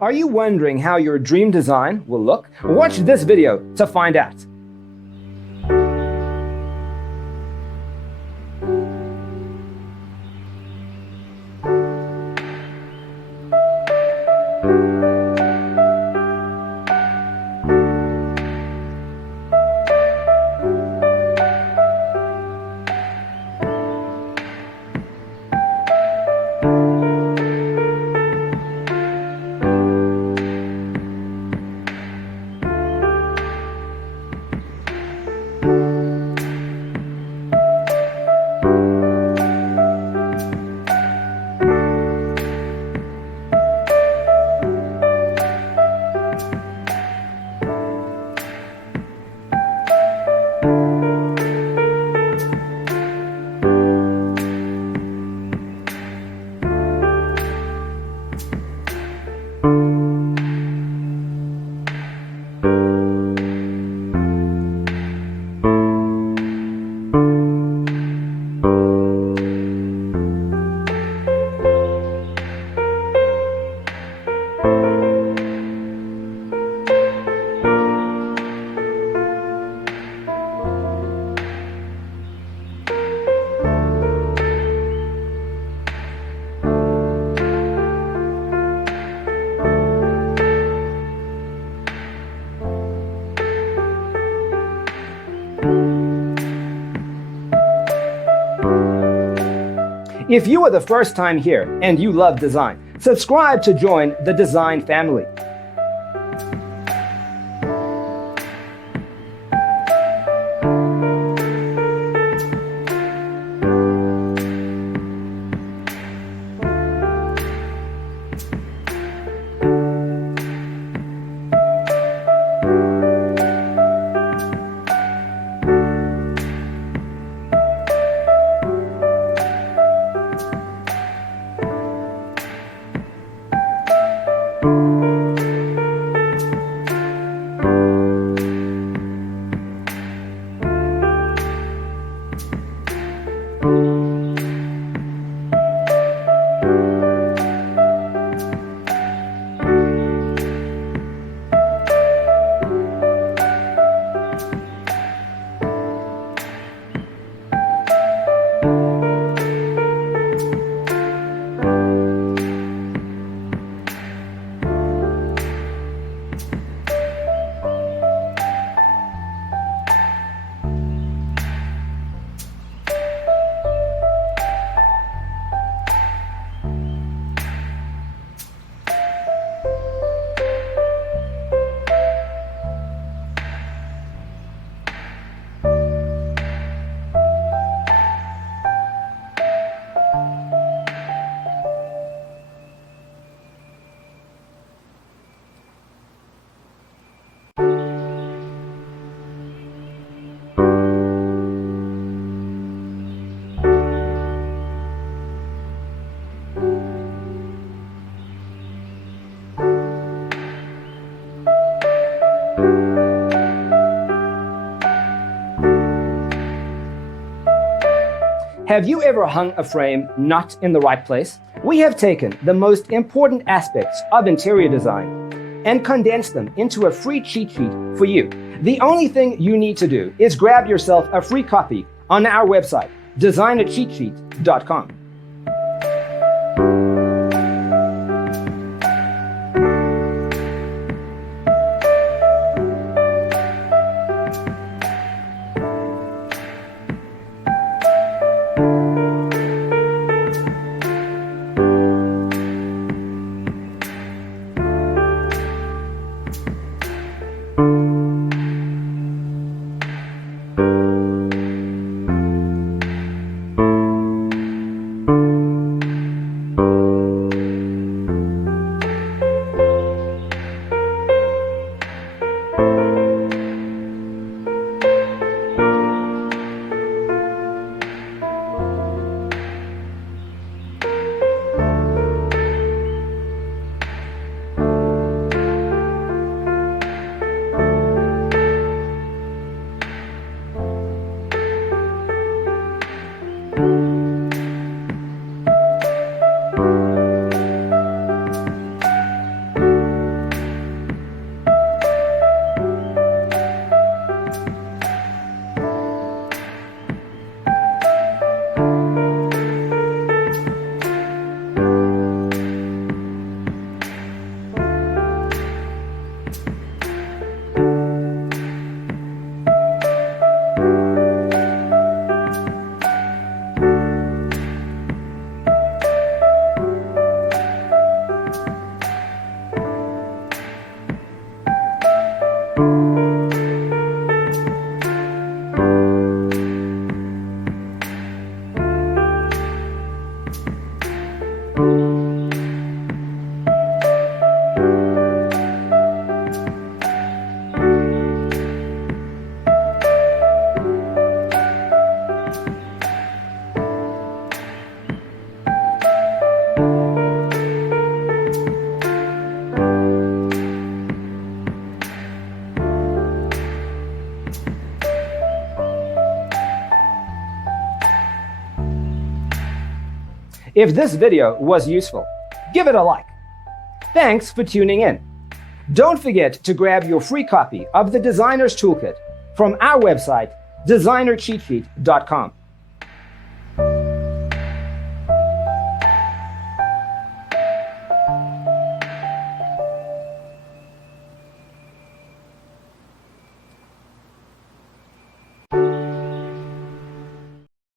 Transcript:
Are you wondering how your dream design will look? Watch this video to find out. If you are the first time here and you love design, subscribe to join the design family. Have you ever hung a frame not in the right place? We have taken the most important aspects of interior design and condensed them into a free cheat sheet for you. The only thing you need to do is grab yourself a free copy on our website, designercheatsheet.com. If this video was useful, give it a like. Thanks for tuning in. Don't forget to grab your free copy of the Designer's Toolkit from our website, designercheatsheet.com.